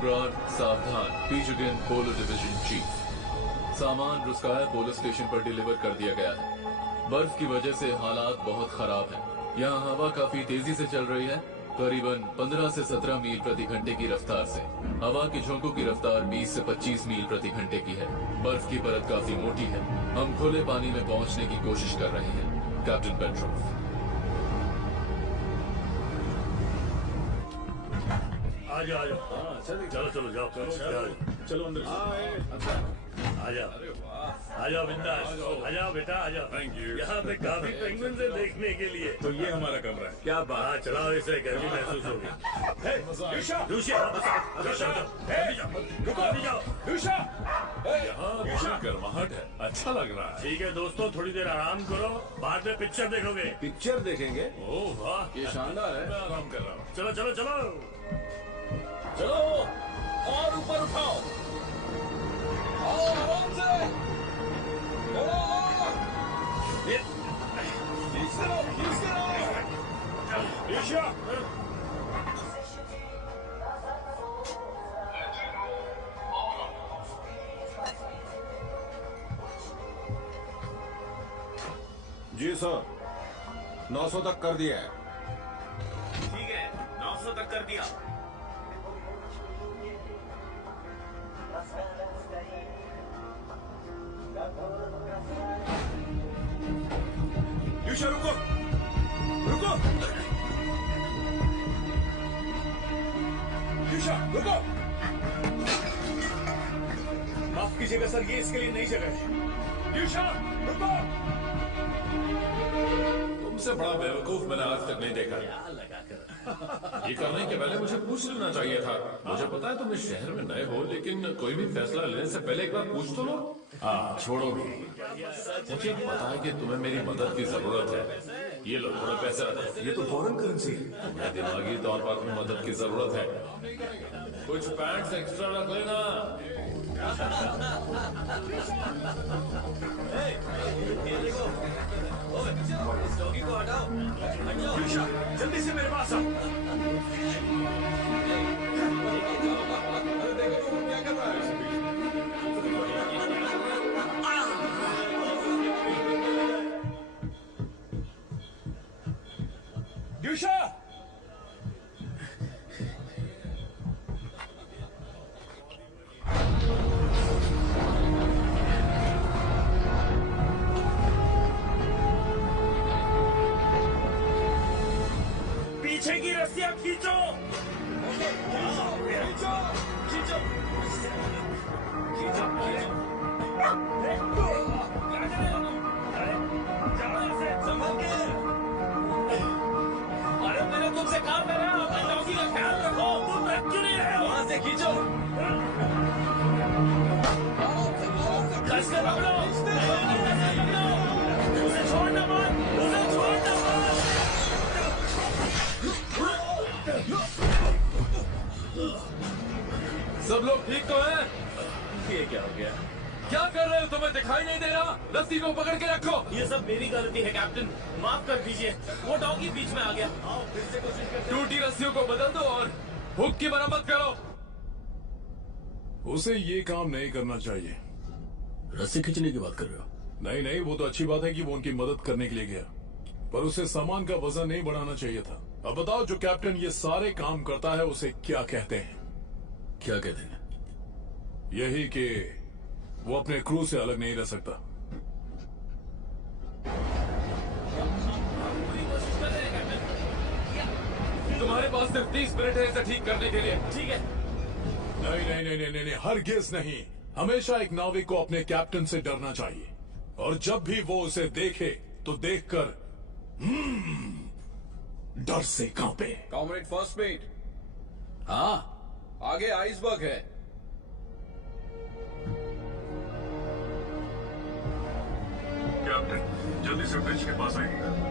Broad, सावधान, पीचुगिन पोलो division chief. सामान रुस्काया पोलो station पर डिलीवर कर दिया गया है। बर्फ की वजह से हालात बहुत खराब हैं। यहाँ हवा काफी तेजी से चल रही है, करीबन 15 से 17 मील प्रति घंटे की रफ्तार से। हवा की झोंकों की रफ्तार 20 से 25 मील प्रति घंटे की है। बर्फ की परत काफी मोटी है। हम खुले पानी में पहुंचने की कोशिश कर रहे हैं। कैप्टन पेट्रोव। आ जाओ। हाँ चलो जाओ। चलो अंदर। आ जाओ बिंदास। आ जाओ बेटा आ जाओ। Thank you. यहाँ पे काफी पेंगुइन से देखने के लिए। तो ये हमारा कमरा है। क्या बात। चलाओ इसे, गर्मी महसूस होगी। यहाँ गर्माहट है, अच्छा लग रहा है। ठीक है दोस्तों, थोड़ी देर आराम करो, बाद में पिक्चर देखोगे। पिक्चर देखेंगे? ओह वाह, ये शानदार है। मैं आराम कर रहा हूँ। चलो चलो चलो चलो और ऊपर उठाओ। आओ आराम से। खींचते रहो। जी सर, 900 तक कर दिया है। ठीक है, 900 तक कर दिया। यूशा रुको, रुको। यूशा रुको। माफ कीजिएगा सर, ये इसके लिए नई जगह है। यूशा रुको। तुमसे बड़ा बेवकूफ मैंने आज तक नहीं देखा। ये करने के पहले मुझे पूछ लेना चाहिए था। मुझे पता है तुम इस शहर में नए हो, लेकिन कोई भी फैसला लेने से पहले एक बार पूछ तो लो। हाँ छोड़ो भी। मुझे पता है कि तुम्हें मेरी मदद की जरूरत है। ये लो थोड़े पैसे रखो। ये तो फॉरेन करेंसी है। तुम्हें दिमागी तौर पर अपनी मदद की जरूरत है। कुछ पैंट्स एक्स्ट्रा रख लेना। इस डॉगी को हटाओ। जल्दी से मेरे पास आओ। क्या कर रहा है? यूशा! पीछे की रस्सियां खींचो। अरे मैंने तुमसे कहा था ना, अपने डॉगी का ख्याल रखो। तुम रख क्यों नहीं रहे हो? वहां से खींचो। कस कर पकड़ो। उसे छोड़ना मत, उसे छोड़ना मत। सब लोग ठीक तो हैं? ये क्या हो गया? क्या कर रहे हो? तुम्हें दिखाई नहीं दे रहा? रस्सी को पकड़ के रखो। ये सब मेरी गलती है कैप्टन, माफ कर दीजिए। वो डॉगी बीच में आ गया। आओ फिर से कोशिश करते हैं। टूटी रस्सियों को बदल दो और हुक की मरम्मत करो। उसे ये काम नहीं करना चाहिए। रस्सी खींचने की बात कर रहे हो? नहीं, वो तो अच्छी बात है कि वो उनकी मदद करने के लिए गया, पर उसे सामान का वजन नहीं बढ़ाना चाहिए था। अब बताओ, जो कैप्टन ये सारे काम करता है उसे क्या कहते हैं? क्या कहते हैं? यही कि वो अपने क्रू से अलग नहीं रह सकता। तुम्हारे पास सिर्फ 30 मिनट है इसे ठीक करने के लिए। ठीक है। नहीं, हरगिज नहीं। हमेशा एक नाविक को अपने कैप्टन से डरना चाहिए, और जब भी वो उसे देखे तो देखकर डर से कांपे। कॉमरेड फर्स्ट मेट, हाँ आगे आइसबर्ग है। कैप्टन जल्दी से ब्रिज के पास आइए।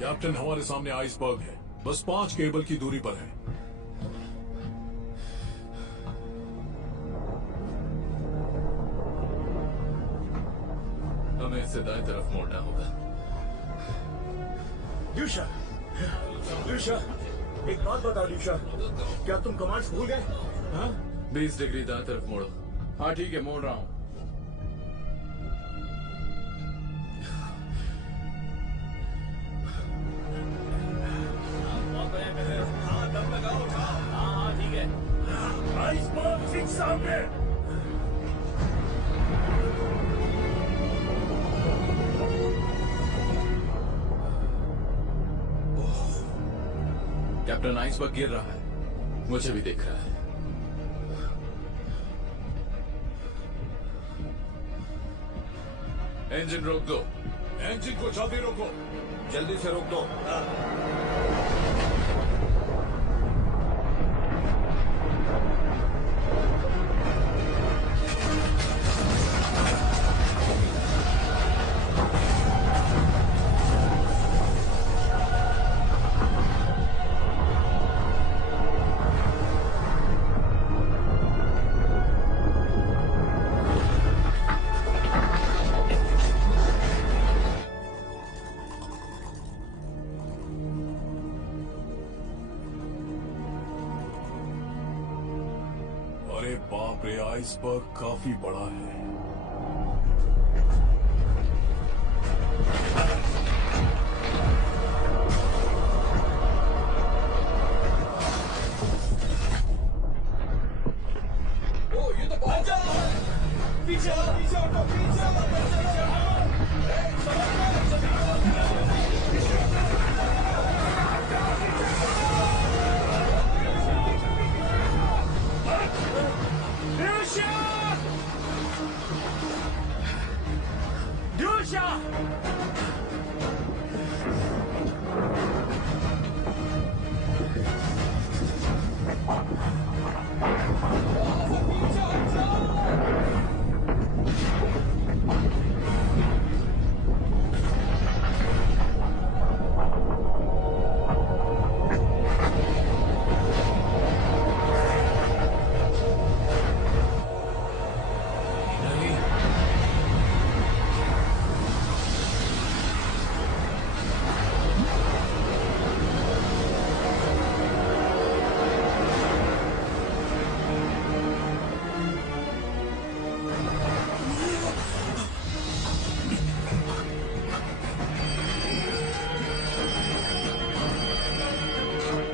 कैप्टन, हमारे सामने आइसबर्ग है, बस 5 केबल की दूरी पर है। हमें इससे दाएं तरफ मोड़ना होगा। ल्यूशा, ल्यूशा, एक बात बताओ ल्यूशा, क्या तुम कमांड्स भूल गए? हाँ? 20 डिग्री दाएं तरफ मोड़ो। हाँ ठीक है, मोड़ रहा हूँ। हाँ ठीक है। आइसबर्ग ठीक सामने। कैप्टन, आइसबर्ग गिर रहा है। मुझे भी दिख रहा है। इंजन रोक दो। इंजन को जल्दी रोको। जल्दी से रोक दो। अरे बाप रे, आइसबर्ग काफी बड़ा है।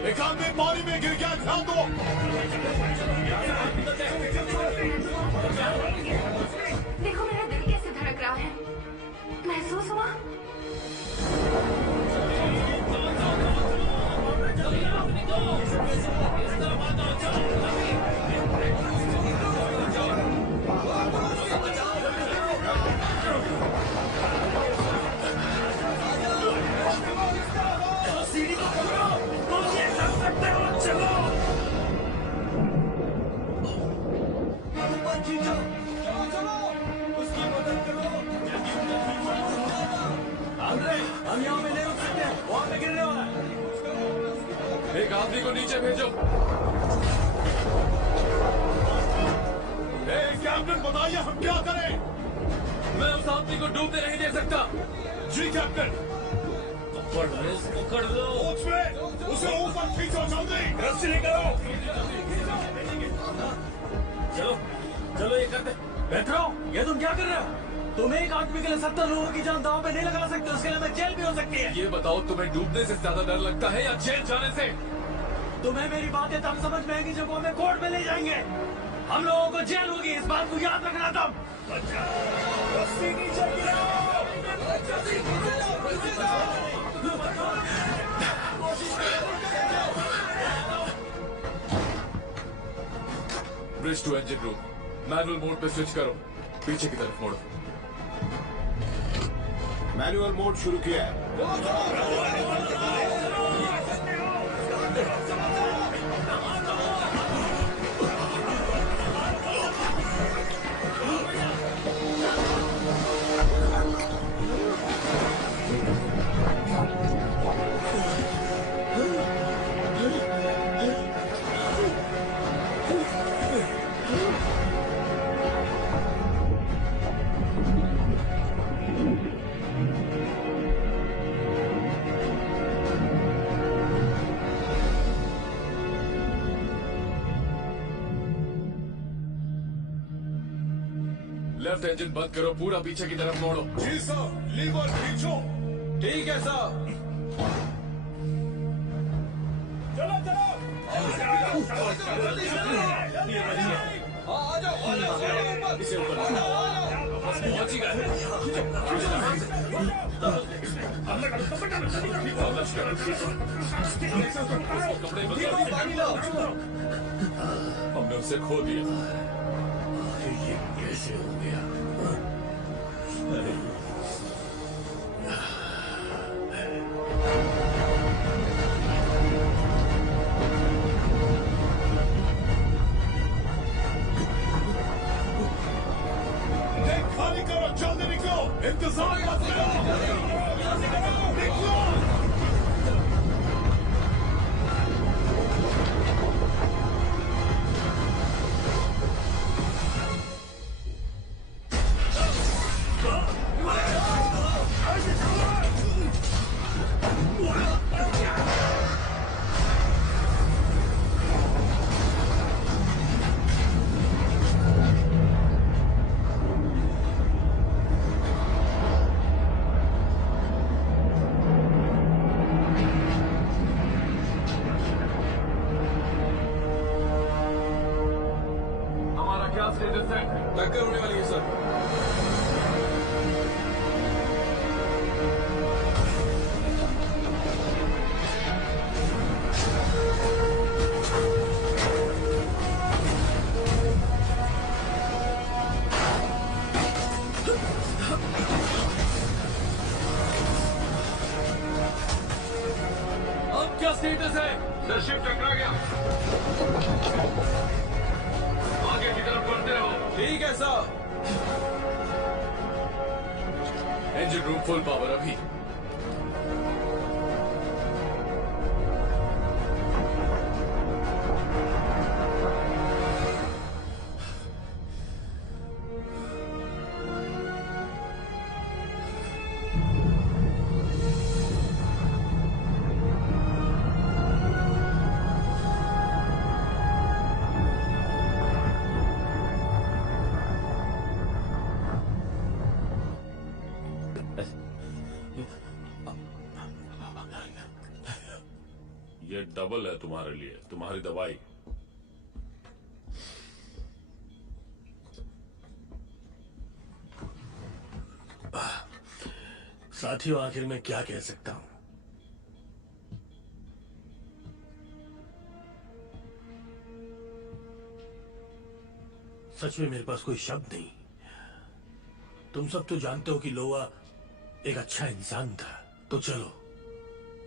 एक आदमी पानी में गिर गया, ध्यान दो। देखो मेरा दिल कैसे धड़क रहा है, महसूस हुआ? हम यहाँ पे नहीं रुक सकते, वहाँ पे गिरने वाला है। एक आदमी को नीचे भेजो। कैप्टन, बताइए हम क्या करें? मैं उस आदमी को डूबने नहीं दे सकता। जी कैप्टन। पकड़ लो। उसमें उसे ऊपर खींचो, जल्दी रस्सी निकालो। चलो चलो, ये करते। बैठो, ये तुम क्या कर रहे हो? तुम एक आदमी के लिए 70 लोगों की जान दांव पे नहीं लगा सकते, उसके लिए जेल भी हो सकती है। ये बताओ, तुम्हें डूबने से ज्यादा डर लगता है या जेल जाने से? तुम्हें मेरी बातें तब समझ में आएंगी जब वो हमें कोर्ट में ले जाएंगे। हम लोगों को जेल होगी, इस बात को याद रखना तुम। रस्सी नीचे गिराओ। Bridge to engine room, manual mode पे स्विच करो। पीछे की तरफ मोड़ो। मैनुअल मोड शुरू किया है। लेफ्ट इंजन बंद करो, पूरा पीछे की तरफ मोड़ो। जी सर, लीवर खींचो। ठीक है सर। चलो चलो आ जाओ इसे ऊपर पहुंच ही गए। कपड़े बदलो। हमने उसे खो दिया। ये कैसे हो गया? अरे खाली करो, जल्दी निकलो, इंतजार मत करो, निकलो। हमारा क्या स्टेटस है? टक्कर होने वाली है सर। अब क्या स्टेटस है? सर शिप टकरा गया। आगे की तरफ बढ़ते रहो। ठीक है sir. Engine room full power अभी। ये डबल है तुम्हारे लिए, तुम्हारी दवाई। साथियों, आखिर मैं क्या कह सकता हूं? सच में मेरे पास कोई शब्द नहीं। तुम सब तो जानते हो कि लोवा एक अच्छा इंसान था, तो चलो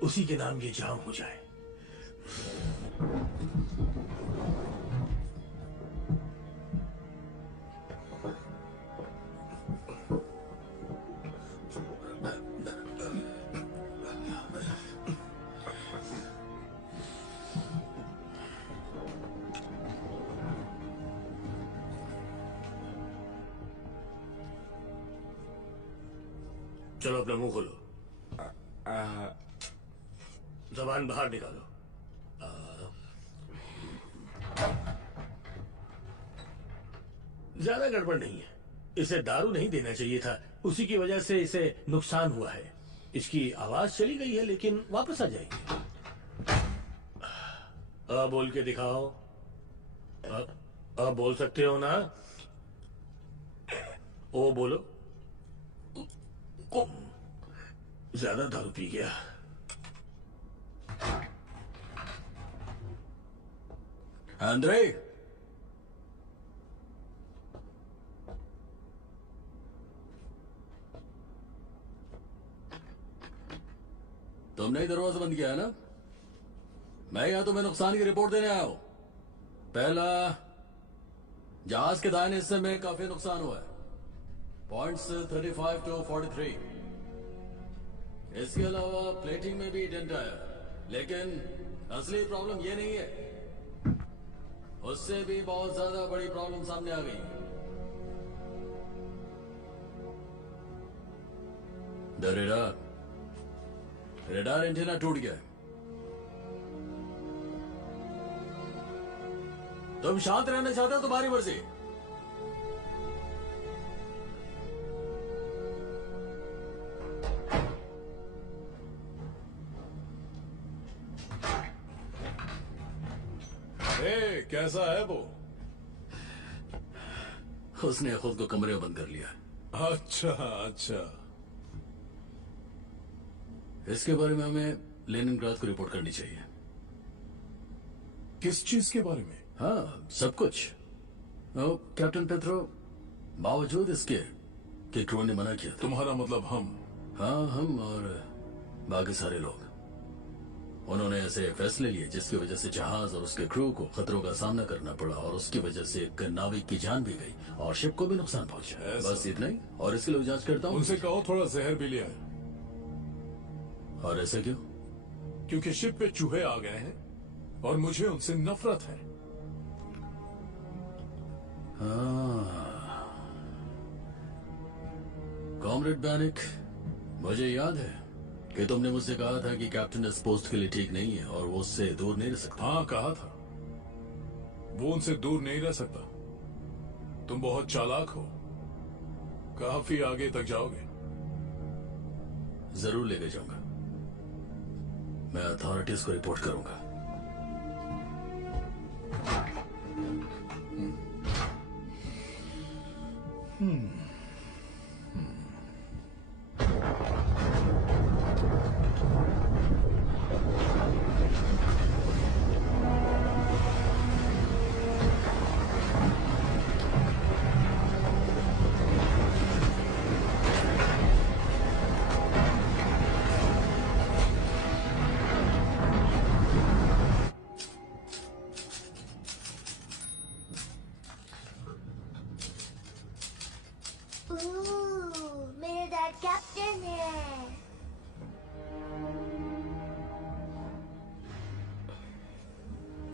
उसी के नाम ये जाम हो जाए। चलो अपना मुंह खोलो, जबान बाहर निकालो। ज्यादा गड़बड़ नहीं है। इसे दारू नहीं देना चाहिए था, उसी की वजह से इसे नुकसान हुआ है। इसकी आवाज चली गई है लेकिन वापस आ जाएगी। अब बोल के दिखाओ। अब बोल सकते हो ना? ओ बोलो। ज्यादा दारू पी गया। अंद्रे, तुमने ही दरवाजा बंद किया है ना? मैं यहाँ तुम्हें नुकसान की रिपोर्ट देने आया हूं। पहला, जहाज के दाहिने हिस्से में काफी नुकसान हुआ है, पॉइंट्स 35 to 43। इसके अलावा प्लेटिंग में भी डेंट आया, लेकिन असली प्रॉब्लम ये नहीं है, उससे भी बहुत ज्यादा बड़ी प्रॉब्लम सामने आ गई। द रेडार एंटीना टूट गया। तुम शांत रहना चाहते हो, तुम्हारी मर्जी। कैसा है वो? उसने खुद को कमरे में बंद कर लिया। अच्छा अच्छा। इसके बारे में हमें लेनिनग्राद को रिपोर्ट करनी चाहिए। किस चीज के बारे में? हाँ, सब कुछ। कैप्टन पेत्रो, बावजूद इसके कि क्रू ने मना किया था। तुम्हारा मतलब हम? हाँ, हम और बाकी सारे लोग। उन्होंने ऐसे फैसले लिए जिसकी वजह से जहाज और उसके क्रू को खतरों का सामना करना पड़ा, और उसकी वजह से एक नाविक की जान भी गई और शिप को भी नुकसान पहुंचा। ऐसा? बस इतना ही। और इसके लिए जांच करता हूँ। उनसे कहो थोड़ा जहर भी लिया है। और ऐसा क्यों? क्योंकि शिप पे चूहे आ गए हैं और मुझे उनसे नफरत है। कॉमरेड बैनिक, मुझे याद है कि तुमने मुझसे कहा था कि कैप्टन इस पोस्ट के लिए ठीक नहीं है और वो उससे दूर नहीं रह सकता। हाँ, कहा था। वो उनसे दूर नहीं रह सकता। तुम बहुत चालाक हो, काफी आगे तक जाओगे। जरूर लेके जाऊंगा। मैं अथॉरिटीज को रिपोर्ट करूंगा। मेरे डैड कैप्टन है।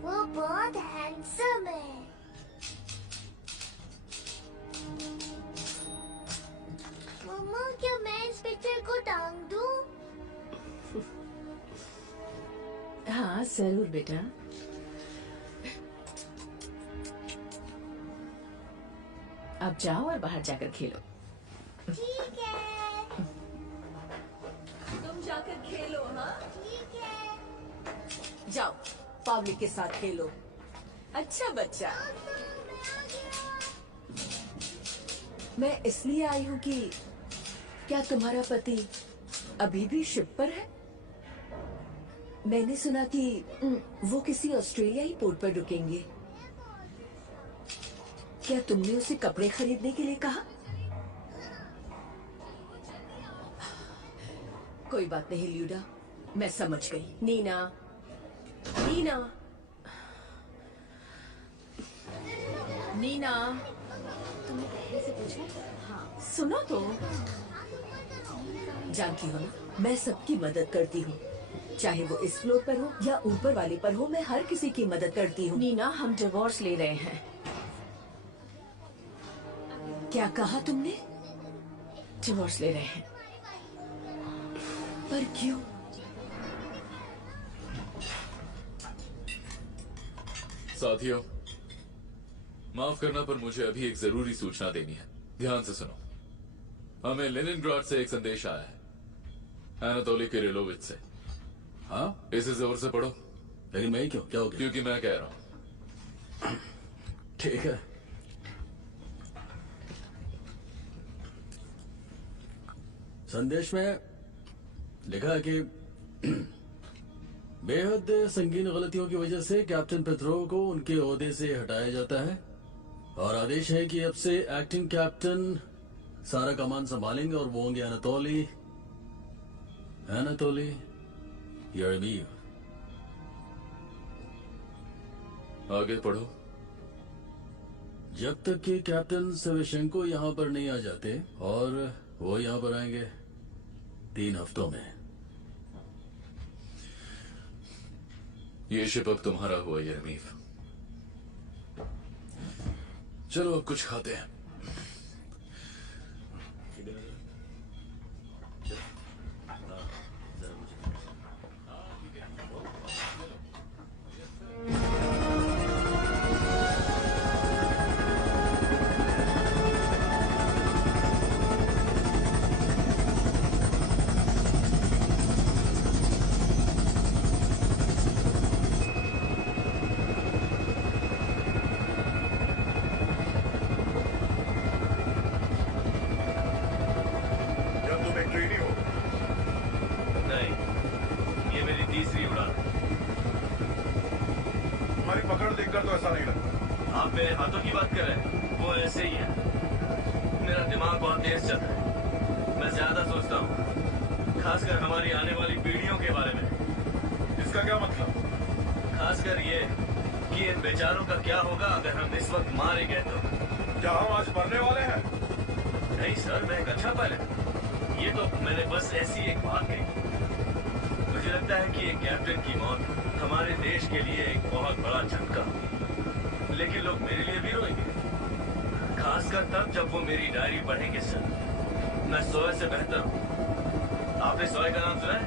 वो बहुत हैंडसम है। मम्मा, क्या मैं इस पिक्चर को टांग दूं? हाँ जरूर बेटा। अब जाओ और बाहर जाकर खेलो। ठीक है। तुम जाकर खेलो। हाँ ठीक है। जाओ, पब्लिक के साथ खेलो। अच्छा बच्चा। मैं इसलिए आई हूँ कि क्या तुम्हारा पति अभी भी शिप पर है? मैंने सुना कि वो किसी ऑस्ट्रेलियाई पोर्ट पर रुकेंगे। क्या तुमने उसे कपड़े खरीदने के लिए कहा? कोई बात नहीं ल्यूडा, मैं समझ गई। नीना, नीना, नीना, तुमने पहले से पूछा? हाँ सुनो तो। जानती हो ना, मैं सबकी मदद करती हूँ, चाहे वो इस फ्लोर पर हो या ऊपर वाले पर हो। मैं हर किसी की मदद करती हूँ। नीना, हम डिवोर्स ले रहे हैं। क्या कहा तुमने? डिवोर्स ले रहे हैं। पर क्यों? साथियों, माफ करना पर मुझे अभी एक जरूरी सूचना देनी है। ध्यान से सुनो। हमें लेनिनग्राड से एक संदेश आया है, एनातोली किरिलोविच से। हाँ, इसे जोर से पढ़ो। लेकिन मैं क्यों? क्या हो गया? क्योंकि मैं कह रहा हूं। ठीक है। संदेश में लिखा है कि बेहद संगीन गलतियों की वजह से कैप्टन पेत्रोव को उनके ओहदे से हटाया जाता है, और आदेश है कि अब से एक्टिंग कैप्टन सारा कमान संभालेंगे और वो होंगे एनातोली यरेमीव। आगे पढ़ो। जब तक कि कैप्टन सेवेशेंको यहाँ पर नहीं आ जाते, और वो यहाँ पर आएंगे 3 हफ्तों में। ये शिप अब तुम्हारा हुआ यरमीव। चलो अब कुछ खाते हैं। कर तो ऐसा नहीं लगता। आप मेरे हाथों की बात कर रहे हैं? वो ऐसे ही है। मेरा दिमाग बहुत तेज चलता है। मैं ज्यादा सोचता हूँ, खासकर हमारी आने वाली पीढ़ियों के बारे में। इसका क्या मतलब? खासकर ये कि इन बेचारों का क्या होगा अगर हम इस वक्त मारे गए तो। क्या हम आज मरने वाले हैं? नहीं सर, मैं एक अच्छा पायलट हूं। ये तो मैंने बस ऐसी एक बात कही। मुझे लगता है कि एक कैप्टन की मौत हमारे देश के लिए एक बहुत बड़ा झटका, लेकिन लोग मेरे लिए भी रोएंगे, खासकर तब जब वो मेरी डायरी पढ़ेंगे। सर, मैं सोए से बेहतर हूँ। आपने सोए का नाम सुना है?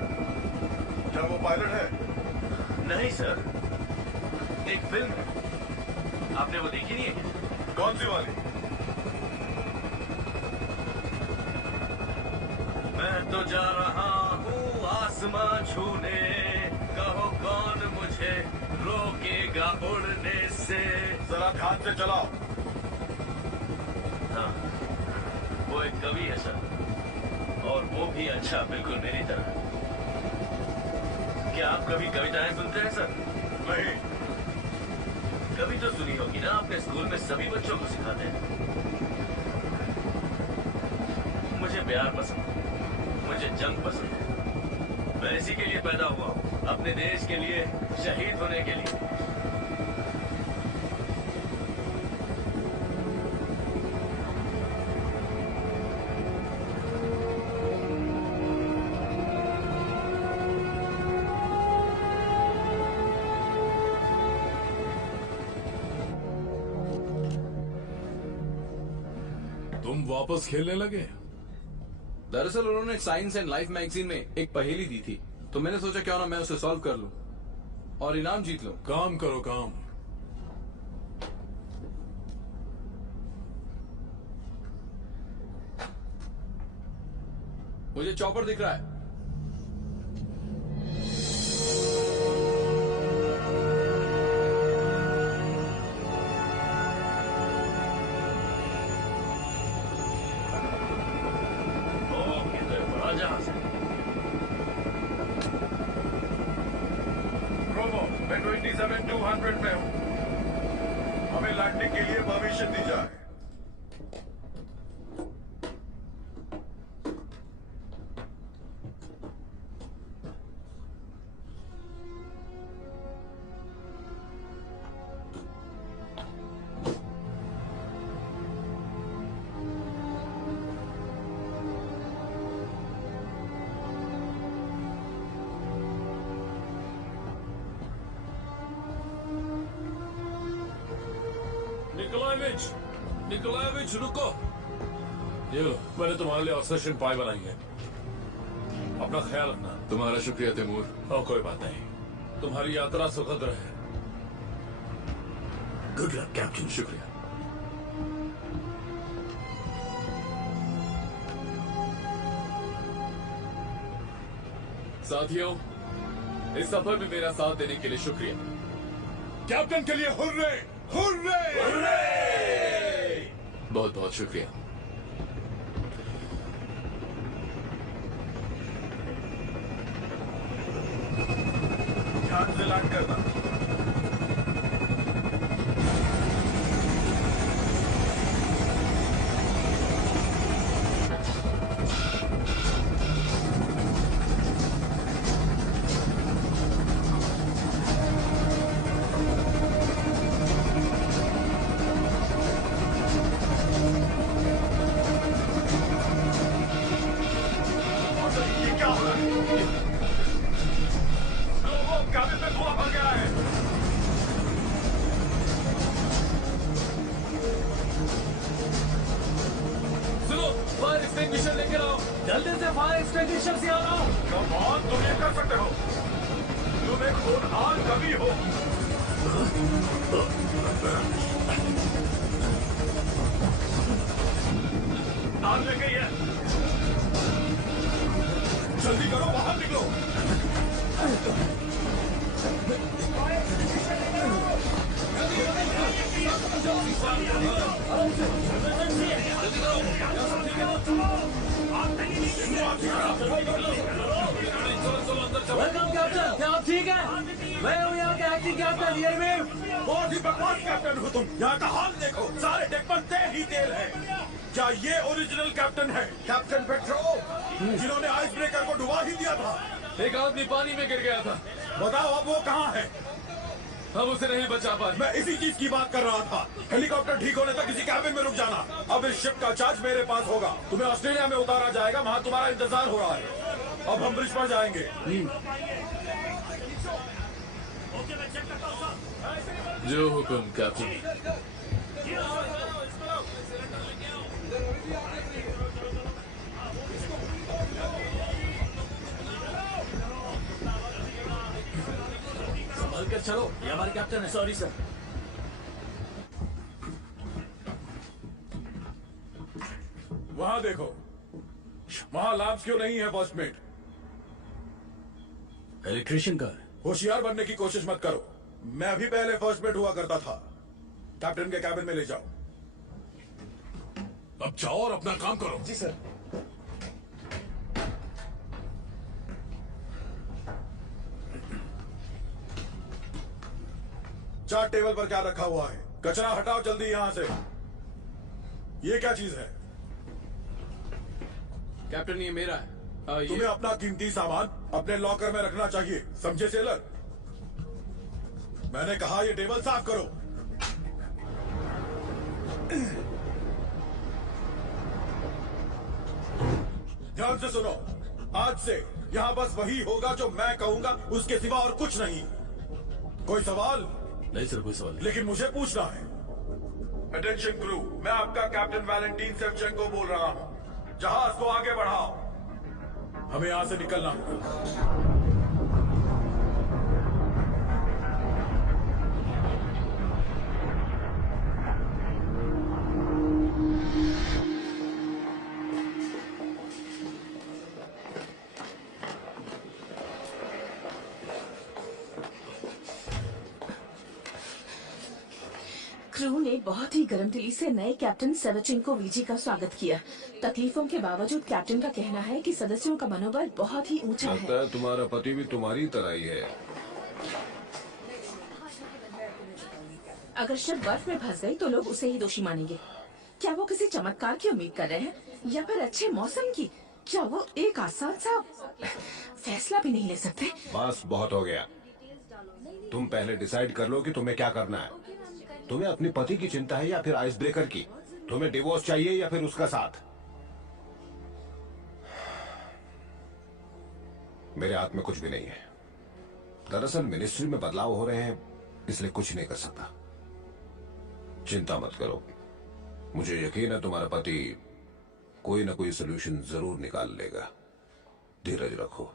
क्या वो पायलट है? नहीं सर, एक फिल्म है। आपने वो देखी नहीं है? कौन सी वाली? मैं तो जा रहा हूँ आसमां छूने, कहो कौन मुझे रोकेगा उड़ने से। जरा ध्यान से चलाओ। हाँ, वो एक कवि है सर, और वो भी अच्छा, बिल्कुल मेरी तरह। क्या आप कभी कविताएं सुनते हैं सर? नहीं। कभी तो सुनी होगी ना, आपने स्कूल में सभी बच्चों को सिखाते हैं। मुझे प्यार पसंद है, मुझे जंग पसंद है। मैं इसी के लिए पैदा हुआ हूँ, अपने देश के लिए शहीद होने के लिए। तुम वापस खेलने लगे? दरअसल उन्होंने साइंस एंड लाइफ मैगजीन में एक पहेली दी थी, तो मैंने सोचा क्यों ना मैं उसे सॉल्व कर लूं और इनाम जीत लूं। काम करो काम। मुझे चॉपर दिख रहा है। रोबो, मैं 27-200 में हूँ। हमें लैंडिंग के लिए परमिशन दी जाए। निकोलाएविच रुको। ये लो, मैंने तुम्हारे लिए ऑक्सीजन पाई बनाई है। अपना ख्याल रखना। तुम्हारा शुक्रिया तैमूर। कोई बात नहीं, तुम्हारी यात्रा सुखद रहे। Good luck captain. शुक्रिया। साथियों, इस सफर में मेरा साथ देने के लिए शुक्रिया। कैप्टन के लिए हुर्रे! हुर्रे! हुर्रे! बहुत बहुत शुक्रिया। ध्यान से लैंड करना। जल्दी से फायर एक्सटिंग्विशर से आ रहा हूँ। कम ऑन, तुम ये कर सकते हो। तुम एक होनहार कवि हो। आग लग गई है। जल्दी करो, बाहर निकलो। वेलकम कैप्टन, क्या आप ठीक हैं? मैं हूँ यहाँ का एक्टिंग कैप्टन येरमीम। बहुत ही बकवास कैप्टन हो तुम। यहाँ का हाल देखो, सारे डेक पर तेल ही तेल है। क्या ये ओरिजिनल कैप्टन है, कैप्टन पेट्रो, जिन्होंने आइस ब्रेकर को डुबा ही दिया था? एक आदमी पानी में गिर गया था। बताओ अब वो कहाँ है? हम उसे नहीं बचा पाए। मैं इसी चीज की बात कर रहा था। हेलीकॉप्टर ठीक होने तक किसी कैबिन में रुक जाना। अब इस शिप का चार्ज मेरे पास होगा। तुम्हें ऑस्ट्रेलिया में उतारा जाएगा, वहाँ तुम्हारा इंतजार हो रहा है। अब हम ब्रिज पर जाएंगे। जो हुक्म कैप्टन। संभल कर चलो, ये हमारे कैप्टन है। Sorry sir. वहाँ देखो, वहाँ लाभ क्यों नहीं है फर्स्ट मेट? इलेक्ट्रिशियन का है। होशियार बनने की कोशिश मत करो। मैं भी पहले फर्स्ट मेट हुआ करता था। कैप्टन के कैबिन में ले जाओ। अब जाओ और अपना काम करो। जी सर। चार्ट टेबल पर क्या रखा हुआ है? कचरा हटाओ जल्दी यहां से। ये क्या चीज है? कैप्टन ये मेरा है। तुम्हें अपना कीमती सामान अपने लॉकर में रखना चाहिए, समझे सेलर? मैंने कहा ये टेबल साफ करो। ध्यान से सुनो, आज से यहाँ बस वही होगा जो मैं कहूंगा, उसके सिवा और कुछ नहीं। कोई सवाल? नहीं सर, कोई सवाल नहीं। लेकिन मुझे पूछना है। अटेंशन क्रू, मैं आपका कैप्टन वैलेंटीन सेवचेंको बोल रहा हूँ। जहाज को आगे बढ़ाओ, हमें यहां से निकलना होगा। क्रू ने बहुत ही गर्म दिली से नए कैप्टन सेवचेंको वीजी का स्वागत किया। तकलीफों के बावजूद कैप्टन का कहना है कि सदस्यों का मनोबल बहुत ही ऊंचा लगता है तुम्हारा पति भी तुम्हारी तरह ही है। अगर शिप बर्फ में फंस गई तो लोग उसे ही दोषी मानेंगे। क्या वो किसी चमत्कार की उम्मीद कर रहे हैं या फिर अच्छे मौसम की? क्या वो एक आसान सा फैसला भी नहीं ले सकते? बस बहुत हो गया। तुम पहले डिसाइड कर लो कि तुम्हें क्या करना है। तुम्हें अपने पति की चिंता है या फिर आइस ब्रेकर की? तुम्हें डिवोर्स चाहिए या फिर उसका साथ? मेरे हाथ में कुछ भी नहीं है। दरअसल मिनिस्ट्री में बदलाव हो रहे हैं, इसलिए कुछ नहीं कर सकता। चिंता मत करो, मुझे यकीन है तुम्हारा पति कोई ना कोई सोल्यूशन जरूर निकाल लेगा। धीरज रखो।